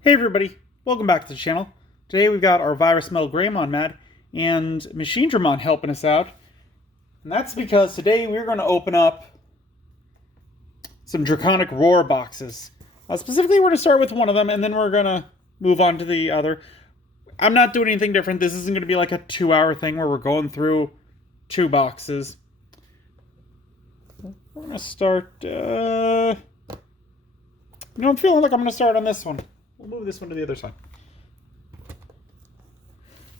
Hey everybody, welcome back to the channel. Today we've got our Virus Metal Greymon Mad and Machine Dramon helping us out. And that's because today we're going to open up some Draconic Roar boxes. Specifically, we're going to start with one of them and then we're going to move on to the other. I'm not doing anything different. This isn't going to be like a 2-hour thing where we're going through 2 boxes. We're going to start... I'm feeling like I'm going to start on this one. We'll move this one to the other side.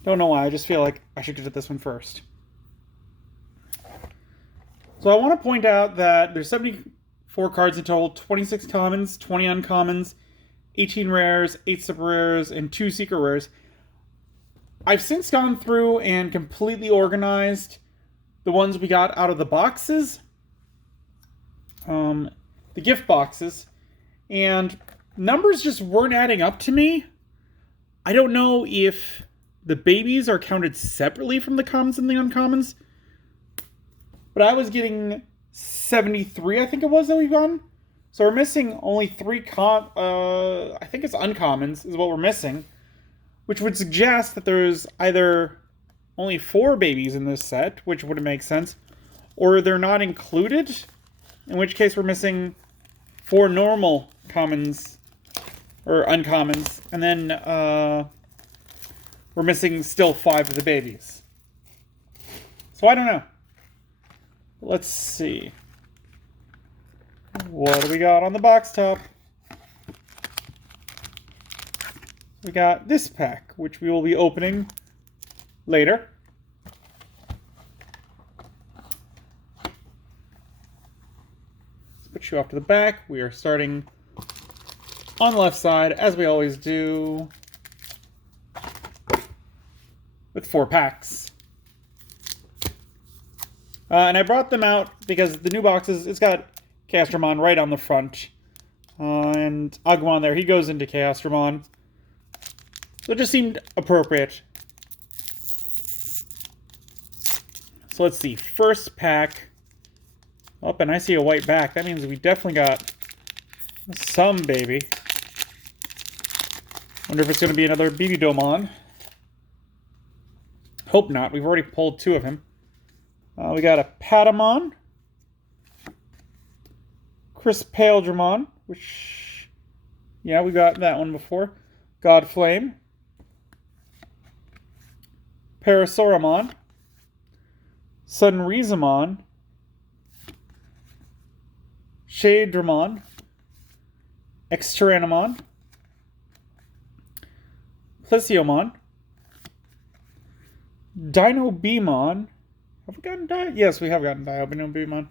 Don't know why, I just feel like I should get to this one first. So I want to point out that there's 74 cards in total, 26 commons, 20 uncommons, 18 rares, 8 super rares, and 2 secret rares. I've since gone through and completely organized the ones we got out of the boxes, the gift boxes, and numbers just weren't adding up to me. I don't know if the babies are counted separately from the commons and the uncommons, but I was getting 73, I think it was, that we've gotten. So we're missing only 3 I think it's uncommons is what we're missing, which would suggest that there's either only 4 babies in this set, which wouldn't make sense, or they're not included, in which case we're missing 4 normal commons or uncommons, and then we're missing still 5 of the babies. So I don't know. Let's see. What do we got on the box top? We got this pack, which we will be opening later. Let's put you off to the back. We are starting on the left side, as we always do, with 4 packs. And I brought them out because the new boxes, it's got Chaos Dramon right on the front. And Agumon there, he goes into Chaos Dramon. So it just seemed appropriate. So let's see, first pack. Oh, and I see a white back. That means we definitely got some baby. Wonder if it's going to be another Bibidomon. Hope not. We've already pulled 2 of him. We got a Patamon. Crispaldramon, which... yeah, we got that one before. Godflame. Parasauramon. Sunrizamon. Shadramon. Exteranamon. Plesiomon. Dinobemon. Have we gotten Dino? Yes, we have gotten Dinobemon.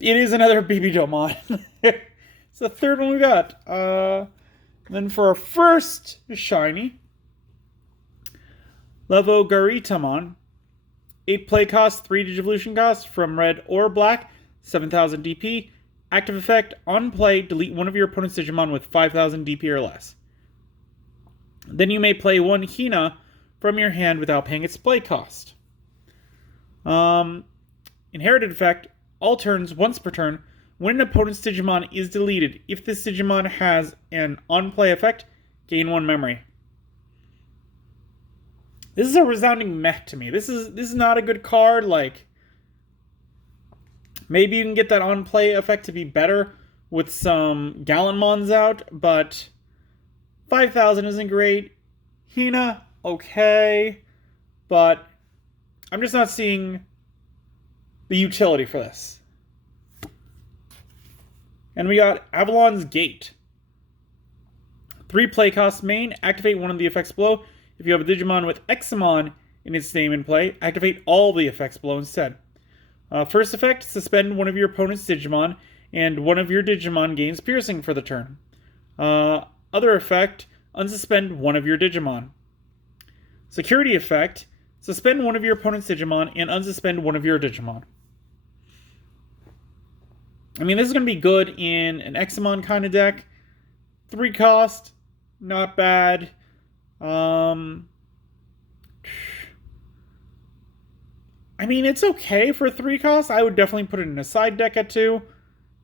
It is another Bibidomon. It's the third one we got. Then for our first shiny, Levogaritamon. 8 play cost, 3 Digivolution cost from red or black, 7,000 DP. Active effect, on play, delete one of your opponent's Digimon with 5,000 DP or less. Then you may play 1 Hina from your hand without paying its play cost. Inherited effect, all turns, once per turn, when an opponent's Digimon is deleted, if this Digimon has an on-play effect, gain 1 memory. This is a resounding meh to me. This is not a good card. Like, maybe you can get that on-play effect to be better with some Gallantmons out, but 5,000 isn't great. Hina, okay, but I'm just not seeing the utility for this. And we got Avalon's Gate. 3 play cost main, activate one of the effects below. If you have a Digimon with Examon in its name in play, activate all the effects below instead. First effect, suspend one of your opponent's Digimon, and one of your Digimon gains piercing for the turn. Other effect, unsuspend one of your Digimon. Security effect, suspend one of your opponent's Digimon and unsuspend one of your Digimon. I mean, this is going to be good in an Examon kind of deck. 3 cost, not bad. I mean, it's okay for 3 costs. I would definitely put it in a side deck at 2.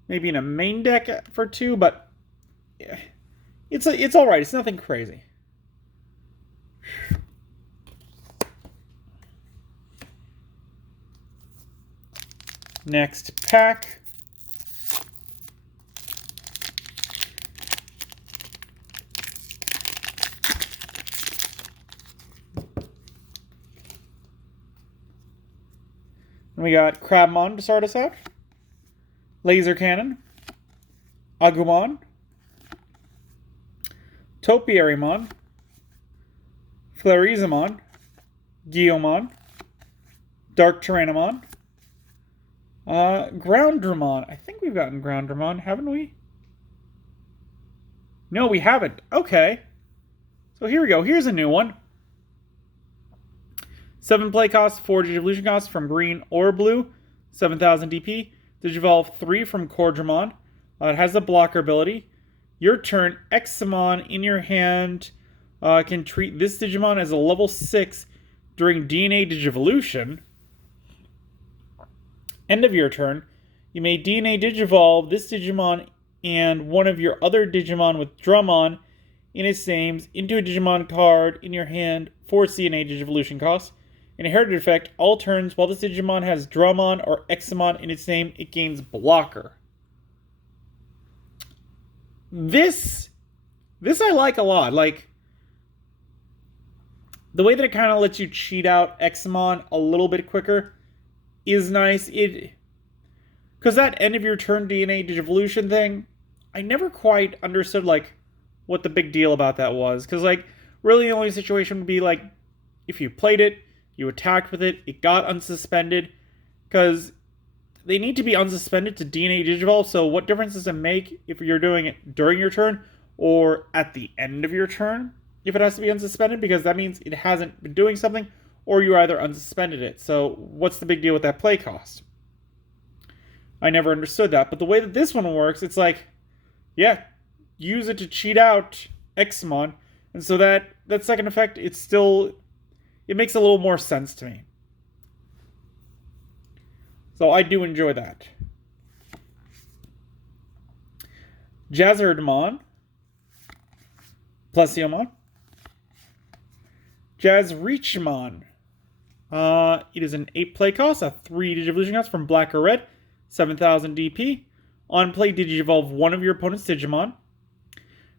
Maybe in a main deck for 2, but It's all right. It's nothing crazy. Next pack. And we got Crabmon to start us out. Laser Cannon. Agumon. Topiarymon. Flarizamon. Guiomon. Dark Tyrannomon. Groundramon. I think we've gotten Groundramon, haven't we? No, we haven't. Okay. So here we go. Here's a new one. 7 play cost, 4 Digivolution cost from green or blue. 7,000 DP. Digivolve 3 from Cordramon. It has a blocker ability. Your turn, Examon in your hand can treat this Digimon as a level 6 during DNA Digivolution. End of your turn, you may DNA Digivolve this Digimon and one of your other Digimon with Drummon in its names into a Digimon card in your hand for CNA Digivolution cost. Inherited effect, all turns while this Digimon has Drummon or Examon in its name, it gains blocker. This I like a lot. Like, the way that it kind of lets you cheat out Examon a little bit quicker is nice. Because that end of your turn DNA Digivolution thing, I never quite understood, like, what the big deal about that was. Because, like, really the only situation would be, like, if you played it, you attacked with it, it got unsuspended. Because they need to be unsuspended to DNA Digivolve, so what difference does it make if you're doing it during your turn or at the end of your turn if it has to be unsuspended? Because that means it hasn't been doing something, or you either unsuspended it. So what's the big deal with that play cost? I never understood that. But the way that this one works, it's like, yeah, use it to cheat out Examon. And so that second effect, it makes a little more sense to me. So I do enjoy that. Jazzerdmon. Plesiomon. Jazzreachmon. It is an 8 play cost, a 3 Digivolution cost from black or red, 7,000 DP. On play, Digivolve one of your opponent's Digimon.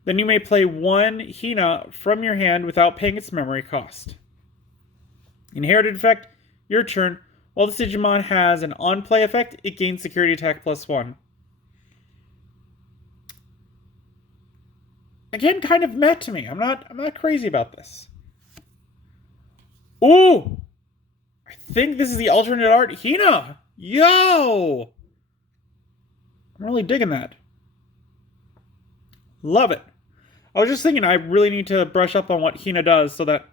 Then you may play one Hina from your hand without paying its memory cost. Inherited effect, your turn. While this Digimon has an on-play effect, it gains security attack +1. Again, kind of meh to me. I'm not crazy about this. Ooh! I think this is the alternate art Hina! Yo! I'm really digging that. Love it. I was just thinking I really need to brush up on what Hina does so that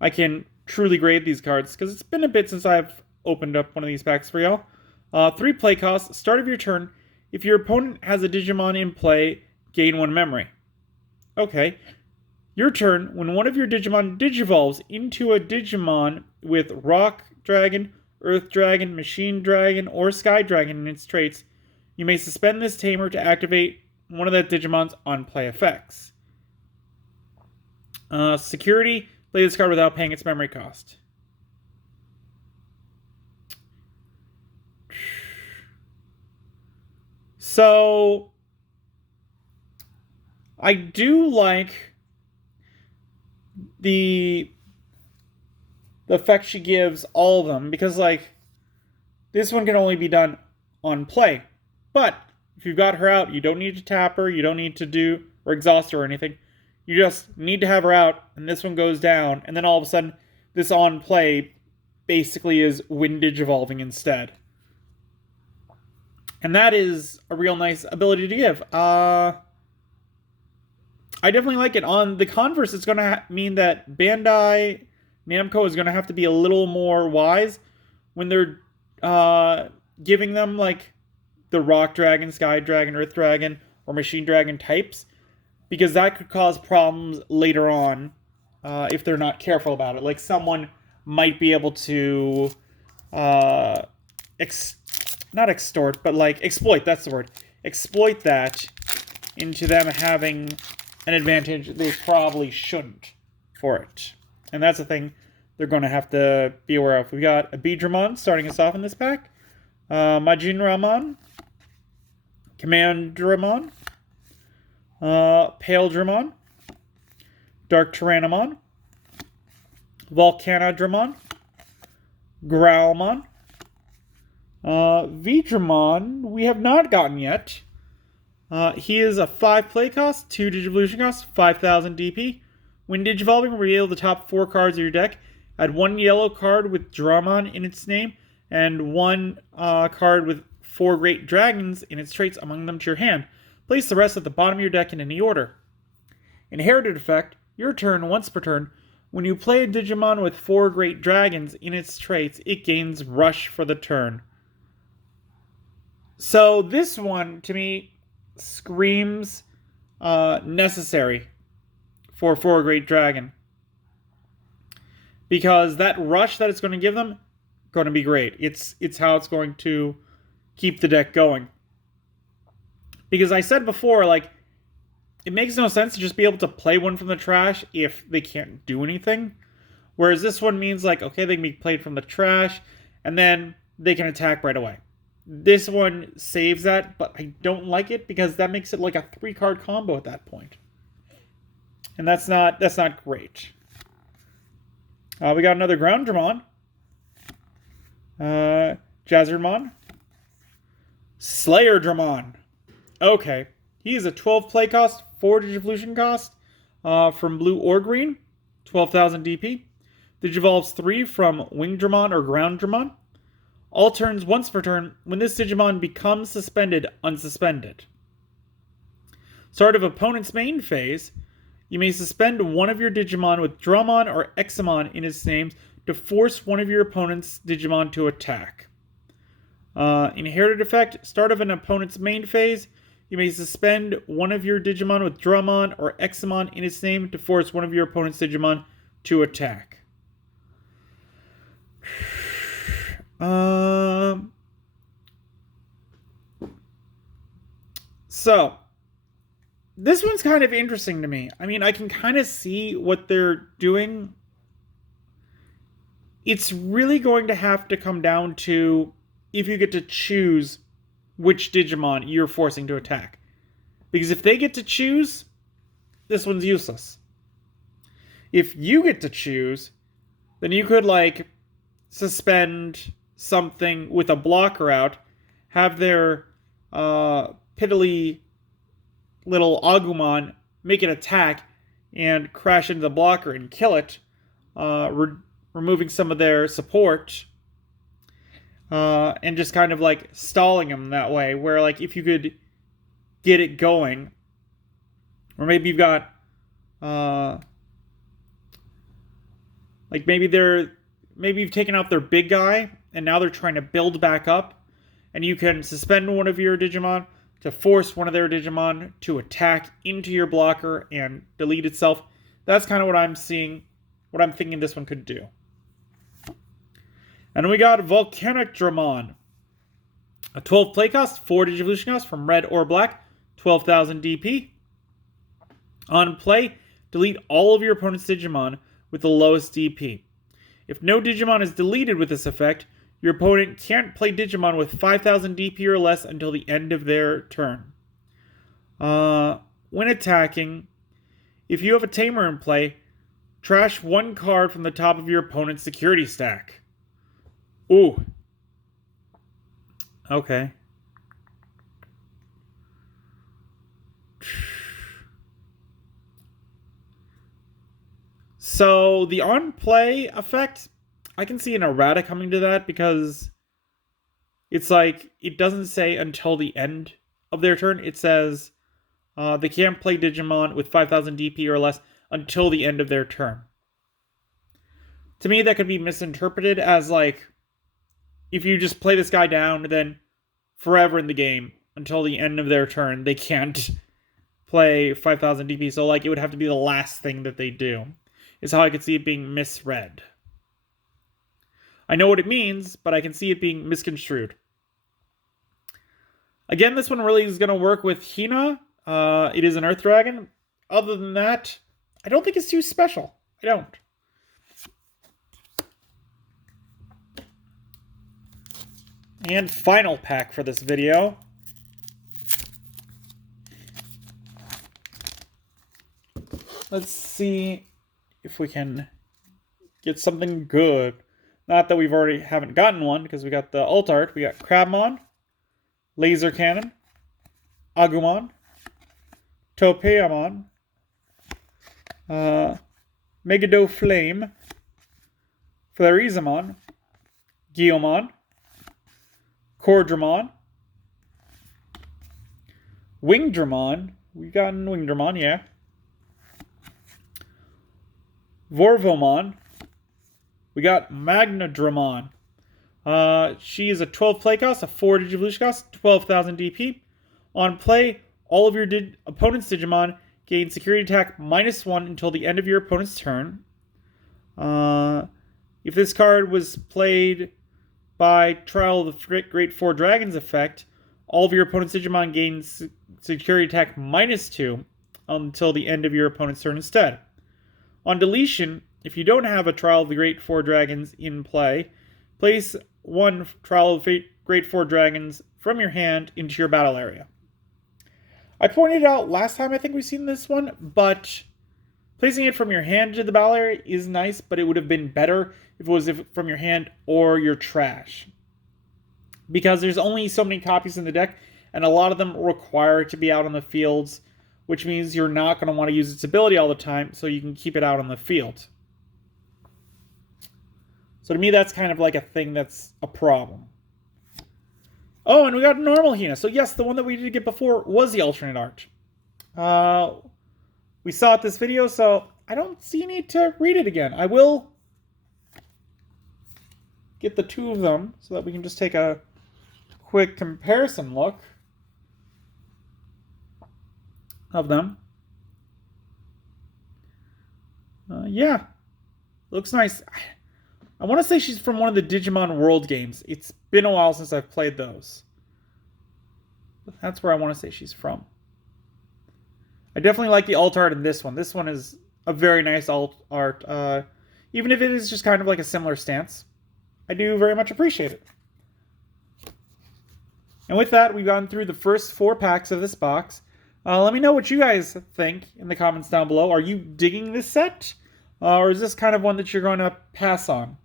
I can truly grade these cards, because it's been a bit since I've opened up one of these packs for y'all. 3 play costs, start of your turn. If your opponent has a Digimon in play, gain 1 memory. Okay. Your turn, when one of your Digimon digivolves into a Digimon with Rock Dragon, Earth Dragon, Machine Dragon, or Sky Dragon in its traits, you may suspend this tamer to activate one of that Digimon's on-play effects. Security, play this card without paying its memory cost. So, I do like the effect she gives all of them, because, like, this one can only be done on play. But if you've got her out, you don't need to tap her, you don't need to do or exhaust her or anything. You just need to have her out, and this one goes down, and then all of a sudden, this on play basically is wind digivolving instead. And that is a real nice ability to give. I definitely like it. On the converse, it's going to mean that Bandai Namco is going to have to be a little more wise when they're giving them, like, the Rock Dragon, Sky Dragon, Earth Dragon, or Machine Dragon types, because that could cause problems later on if they're not careful about it. Like, someone might be able to not extort, but, like, exploit, that's the word. Exploit that into them having an advantage they probably shouldn't for it. And that's the thing they're going to have to be aware of. We got a Beedramon starting us off in this pack. Majinramon. Commandramon. Paledramon. Dark Tyrannomon. Volcanodramon. Growlmon. Veedramon, we have not gotten yet. He is a 5 play cost, 2 Digivolution cost, 5,000 DP. When Digivolving, reveal the top 4 cards of your deck. Add 1 yellow card with Dramon in its name, and 1 card with 4 Great Dragons in its traits among them to your hand. Place the rest at the bottom of your deck in any order. Inherited effect, your turn once per turn. When you play a Digimon with 4 Great Dragons in its traits, it gains Rush for the turn. So this one, to me, screams necessary for 4 Great Dragon. Because that rush that it's going to give them, going to be great. It's how it's going to keep the deck going. Because I said before, like, it makes no sense to just be able to play one from the trash if they can't do anything. Whereas this one means, like, okay, they can be played from the trash, and then they can attack right away. This one saves that, but I don't like it because that makes it like a 3-card combo at that point. And that's not great. We got another Groundramon. Jazzermon. Slayerdramon. Okay. He is a 12 play cost, 4 Digivolution cost from blue or green. 12,000 DP. Digivolves 3 from Wingdramon or Grounddramon. All turns once per turn. When this Digimon becomes suspended, unsuspended. Start of opponent's main phase. You may suspend one of your Digimon with Dramon or Examon in its names to force one of your opponent's Digimon to attack. Inherited effect. Start of an opponent's main phase. You may suspend one of your Digimon with Dramon or Examon in its name to force one of your opponent's Digimon to attack. So, this one's kind of interesting to me. I mean, I can kind of see what they're doing. It's really going to have to come down to if you get to choose which Digimon you're forcing to attack. Because if they get to choose, this one's useless. If you get to choose, then you could, like, suspend something with a blocker out, have their piddly little Agumon make an attack and crash into the blocker and kill it, removing some of their support, and just kind of like stalling them that way, where like if you could get it going, or maybe you've got like maybe you've taken out their big guy and now they're trying to build back up, and you can suspend one of your Digimon to force one of their Digimon to attack into your blocker and delete itself. That's kind of what I'm seeing, what I'm thinking this one could do. And we got Volcanic Dramon. A 12 play cost, 4 Digivolution cost from red or black, 12,000 DP. On play, delete all of your opponent's Digimon with the lowest DP. If no Digimon is deleted with this effect, your opponent can't play Digimon with 5,000 DP or less until the end of their turn. When attacking, if you have a Tamer in play, trash 1 card from the top of your opponent's security stack. Ooh. Okay. So, the on-play effect, I can see an errata coming to that because it's like, it doesn't say until the end of their turn. It says they can't play Digimon with 5,000 DP or less until the end of their turn. To me, that could be misinterpreted as like, if you just play this guy down, then forever in the game, until the end of their turn, they can't play 5,000 DP. So, like, it would have to be the last thing that they do, is how I could see it being misread. I know what it means, but I can see it being misconstrued. Again, this one really is going to work with Hina. It is an Earth Dragon. other than that, I don't think it's too special. I don't. And final pack for this video. Let's see if we can get something good. Not that we've already haven't gotten one, because we got the alt art. We got Crabmon, Laser Cannon, Agumon, Topeamon, Megado Flame, Flarizamon, Guiomon, Cordramon, Wingdramon. We've gotten Wingdramon, yeah. Vorvomon. We got Magnadramon. She is a 12 play cost, a 4 Digivolution cost, 12,000 DP. On play, all of your opponent's Digimon gain security attack -1 until the end of your opponent's turn. If this card was played by Trial of the Great Four Dragons effect, all of your opponent's Digimon gains security attack -2 until the end of your opponent's turn instead. On deletion, if you don't have a Trial of the Great Four Dragons in play, place one Trial of the Great Four Dragons from your hand into your battle area. I pointed out last time I think we've seen this one, but placing it from your hand to the battle area is nice, but it would have been better if it was from your hand or your trash. Because there's only so many copies in the deck, and a lot of them require it to be out on the fields, which means you're not going to want to use its ability all the time, so you can keep it out on the field. So to me, that's kind of like a thing that's a problem. Oh, and we got normal Hina. So yes, the one that we did get before was the alternate art. We saw it this video, so I don't see a need to read it again. I will get the two of them so that we can just take a quick comparison look of them. Yeah, looks nice. I want to say she's from one of the Digimon World games. It's been a while since I've played those. But that's where I want to say she's from. I definitely like the alt art in this one. This one is a very nice alt art. Even if it is just kind of like a similar stance, I do very much appreciate it. And with that, we've gone through the first 4 packs of this box. Let me know what you guys think in the comments down below. Are you digging this set? Or is this kind of one that you're going to pass on?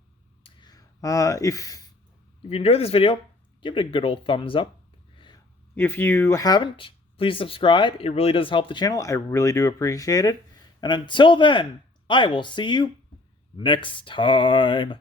If you enjoyed this video, give it a good old thumbs up. If you haven't, please subscribe. It really does help the channel. I really do appreciate it. And until then, I will see you next time.